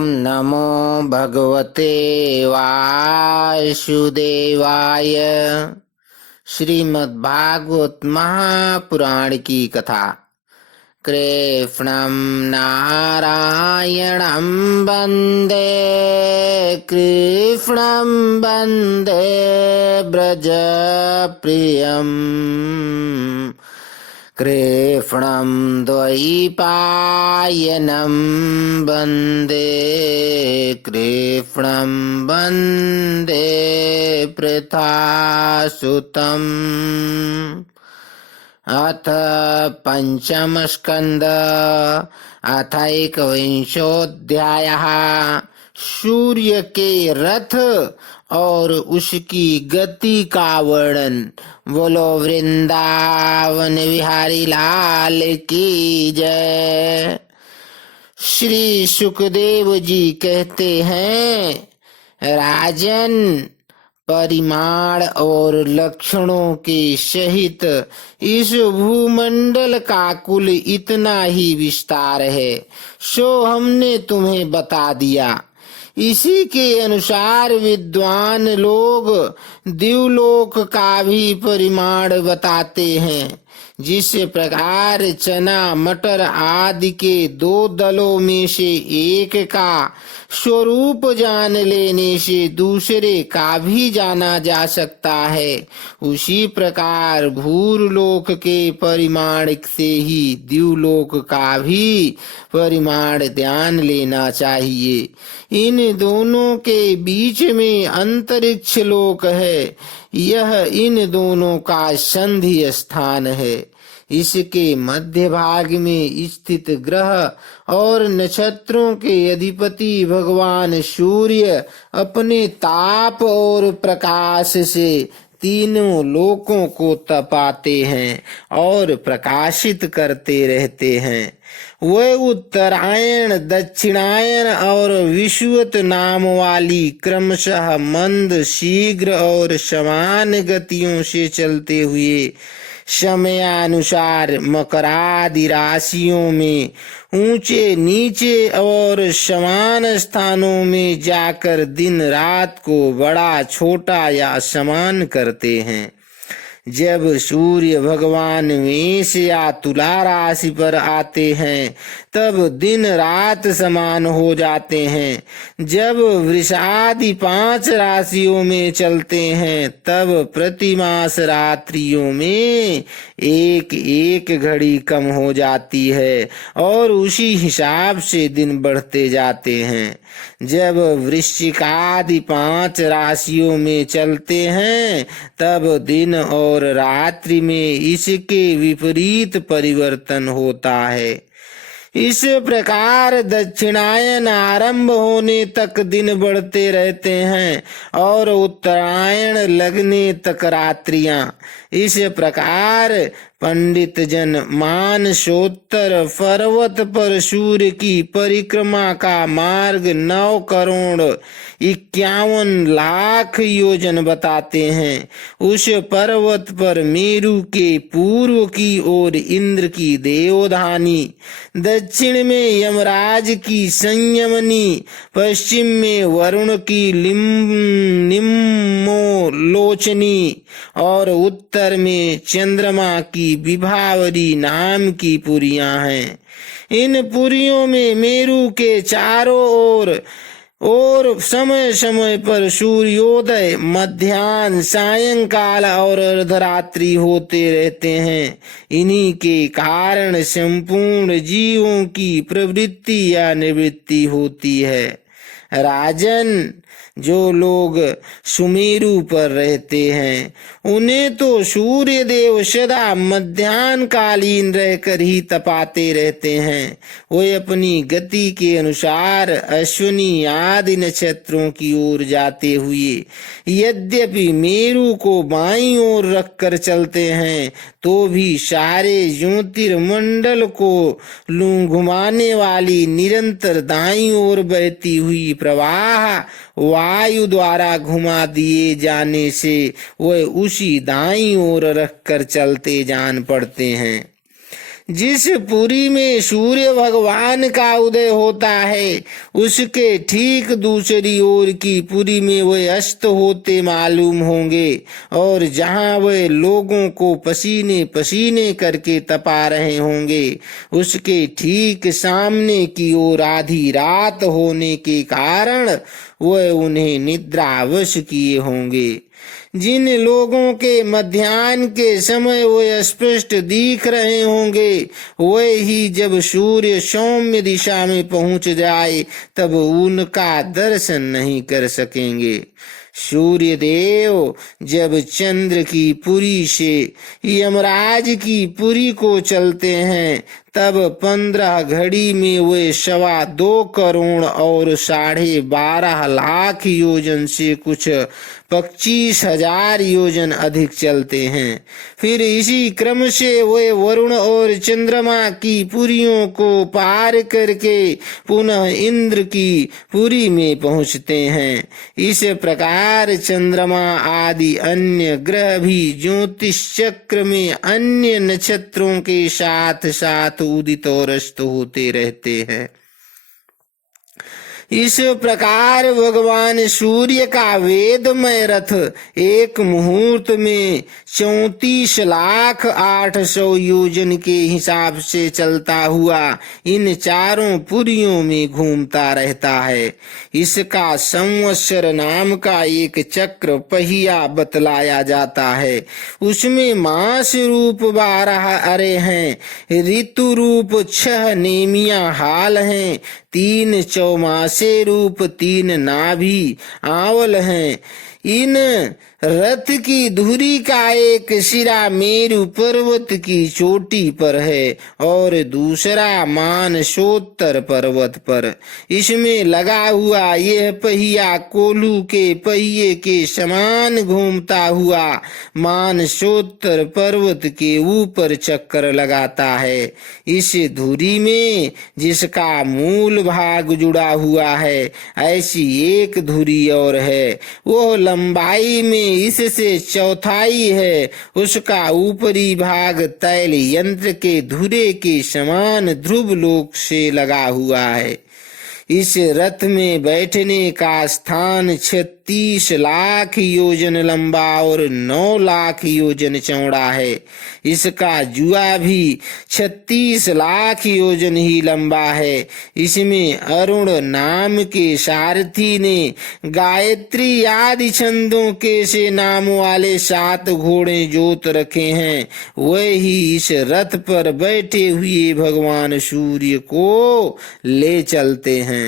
ओम नमो भगवते वासुदेवाय। श्रीमद्भागवत महापुराण की कथा। कृष्णं नारायणं वन्दे, कृष्णं वन्दे व्रजप्रियम्, कृष्णं द्वैपायनं वन्दे, कृष्णं वन्दे पृथासुतम्। अथ पंचम स्कंद अथैकविंशोऽध्यायः। सूर्य के रथ और उसकी गति का वर्णन। बोलो वृंदावन बिहारी लाल की जय। श्री सुखदेव जी कहते हैं, राजन, परिमाण और लक्षणों के सहित इस भूमंडल का कुल इतना ही विस्तार है, सो हमने तुम्हें बता दिया। इसी के अनुसार विद्वान लोग दिवलोक का भी परिमाण बताते हैं। जिस प्रकार चना मटर आदि के दो दलों में से एक का स्वरूप जान लेने से दूसरे का भी जाना जा सकता है, उसी प्रकार भूरलोक के परिमाण से ही दिवलोक का भी परिमाण ध्यान लेना चाहिए। इन दोनों के बीच में अंतरिक्ष लोक है, यह इन दोनों का संधि स्थान है। इसके मध्य भाग में स्थित ग्रह और नक्षत्रों के अधिपति भगवान सूर्य अपने ताप और प्रकाश से तीनों लोकों को तपाते हैं और प्रकाशित करते रहते हैं। वे उत्तरायण, दक्षिणायन और विषुवत नाम वाली क्रमशः मंद, शीघ्र और समान गतियों से चलते हुए समयानुसार मकरादि राशियों में ऊंचे नीचे और समान स्थानों में जाकर दिन रात को बड़ा छोटा या समान करते हैं। जब सूर्य भगवान मेष या तुला राशि पर आते हैं तब दिन रात समान हो जाते हैं। जब वृषादि 5 राशियों में चलते हैं तब प्रतिमास रात्रियों में एक एक घड़ी कम हो जाती है और उसी हिसाब से दिन बढ़ते जाते हैं। जब वृश्चिक आदि 5 राशियों में चलते हैं तब दिन और रात्रि में इसके विपरीत परिवर्तन होता है। इस प्रकार दक्षिणायन आरंभ होने तक दिन बढ़ते रहते हैं और उत्तरायण लगने तक रात्रियां। इस प्रकार पंडित जन मानसोत्तर पर्वत पर सूर्य की परिक्रमा का मार्ग 9,51,00,000 योजन बताते हैं। उस पर्वत पर मेरु के पूर्व की ओर इंद्र की देवधानी, दक्षिण में यमराज की संयमनी, पश्चिम में वरुण की निम्नलोचनी और उत्तर में चंद्रमा की विभावरी नाम की पुरियां हैं। इन पुरियों में मेरु के चारों ओर समय समय पर सूर्योदय, मध्याह्न, सायंकाल और अर्धरात्रि होते रहते हैं। इन्हीं के कारण संपूर्ण जीवों की प्रवृत्ति या निवृत्ति होती है। राजन, जो लोग सुमेरु पर रहते हैं उन्हें तो सूर्य देव सदा मध्याह्न कालीन रहकर ही तपाते रहते हैं। वे अपनी गति के अनुसार अश्विनी आदि नक्षत्रों की ओर जाते हुए यद्यपि मेरु को बाईं ओर रखकर चलते हैं तो भी सारे ज्योतिर्मंडल को घुमाने वाली निरंतर दाईं ओर बहती हुई प्रवाह वायु द्वारा घुमा दिए जाने से वह उसी दाईं ओर रखकर चलते जान पड़ते हैं। जिस पुरी में सूर्य भगवान का उदय होता है उसके ठीक दूसरी ओर की पुरी में वे अस्त होते मालूम होंगे, और जहाँ वे लोगों को पसीने पसीने करके तपा रहे होंगे उसके ठीक सामने की ओर आधी रात होने के कारण वह उन्हें निद्रावश किए होंगे। जिन लोगों के मध्याह्न के समय वे स्पष्ट दिख रहे होंगे वे ही जब सूर्य सौम्य दिशा में पहुंच जाए तब उनका दर्शन नहीं कर सकेंगे। सूर्य देव जब चंद्र की पुरी से यमराज की पुरी को चलते हैं तब 15 घड़ी में वे 2.25 करोड़ और 12.5 लाख योजन से कुछ 25,000 योजन अधिक चलते हैं। फिर इसी क्रम से वे वरुण और चंद्रमा की पुरियों को पार करके पुनः इंद्र की पुरी में पहुंचते हैं। इस प्रकार चंद्रमा आदि अन्य ग्रह भी ज्योतिष चक्र में अन्य नक्षत्रों के साथ साथ उदित और अस्त होते रहते हैं। इस प्रकार भगवान सूर्य का वेदमय रथ एक मुहूर्त में 34,08,000 योजन के हिसाब से चलता हुआ इन चारों पुरियों में घूमता रहता है। इसका संवत्सर नाम का एक चक्र पहिया बतलाया जाता है। उसमें मास रूप 12 अरे हैं, ऋतु रूप 6 नेमिया हाल हैं, 3 चौमासे रूप 3 नाभि आवल हैं। इन रथ की धुरी का एक सिरा मेरु पर्वत की चोटी पर है और दूसरा मानसोत्तर पर्वत पर। इसमें लगा हुआ यह पहिया कोल्हू के पहिए के समान घूमता हुआ मानसोत्तर पर्वत के ऊपर चक्कर लगाता है। इस धुरी में जिसका मूल भाग जुड़ा हुआ है ऐसी एक धुरी और है, वह लंबाई में इससे चौथाई है। उसका ऊपरी भाग तैल यंत्र के धुरे के समान ध्रुव लोक से लगा हुआ है। इस रथ में बैठने का स्थान 36 लाख योजन लंबा और 9 लाख योजन चौड़ा है। इसका जुआ भी 36 लाख योजन ही लंबा है। इसमें अरुण नाम के सारथी ने गायत्री आदि छंदों के से नाम वाले 7 घोड़े जोत रखे हैं। वही इस रथ पर बैठे हुए भगवान सूर्य को ले चलते हैं।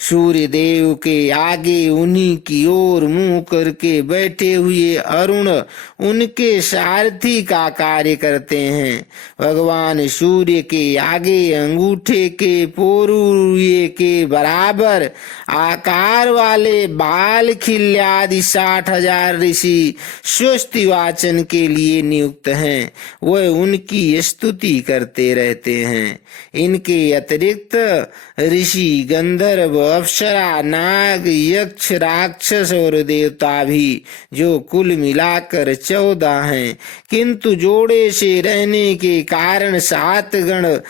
सूर्य देव के आगे उन्हीं की ओर मुंह करके बैठे हुए अरुण उनके सारथी का कार्य करते हैं। भगवान सूर्य के आगे अंगूठे के पोरुए के बराबर आकार वाले बाल खिल्यादि 60,000 ऋषि स्वस्ति वाचन के लिए नियुक्त हैं। वह उनकी स्तुति करते रहते हैं। इनके अतिरिक्त ऋषि गंधर्व अप्सरा नाग यक्ष राक्षस और देवता भी, जो कुल मिलाकर 14 हैं, किंतु जोड़े से रहने के कारण 7 गण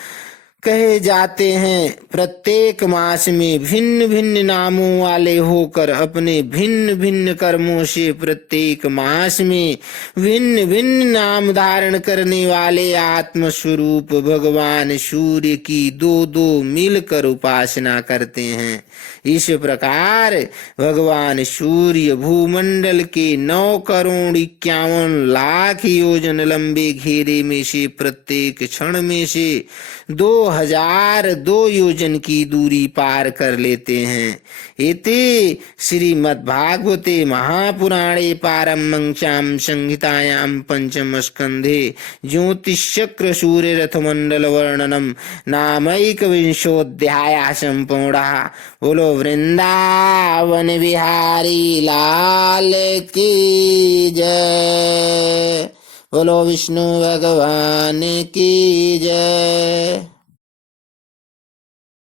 कहे जाते हैं। प्रत्येक मास में भिन्न भिन्न नामों वाले होकर अपने भिन्न भिन्न कर्मों से प्रत्येक मास में भिन्न भिन्न नाम धारण करने वाले आत्मस्वरूप भगवान सूर्य की 2-2 मिलकर उपासना करते हैं। इस प्रकार भगवान सूर्य भूमंडल के 9 करोड़ 51 लाख योजन लंबे घेरे में से प्रत्येक क्षण में से 2002 योजन की दूरी पार कर लेते हैं। इति श्रीमद्भागवते महापुराणे पारमहंस्यां संहितायां पंचम स्कंधे ज्योतिषचक्र सूर्य रथ मंडल वर्णनम नामैकविंशोऽध्यायः संपूर्णः। बोलो वृंदावन बिहारी लाल की जय। बोलो विष्णु भगवान की जय।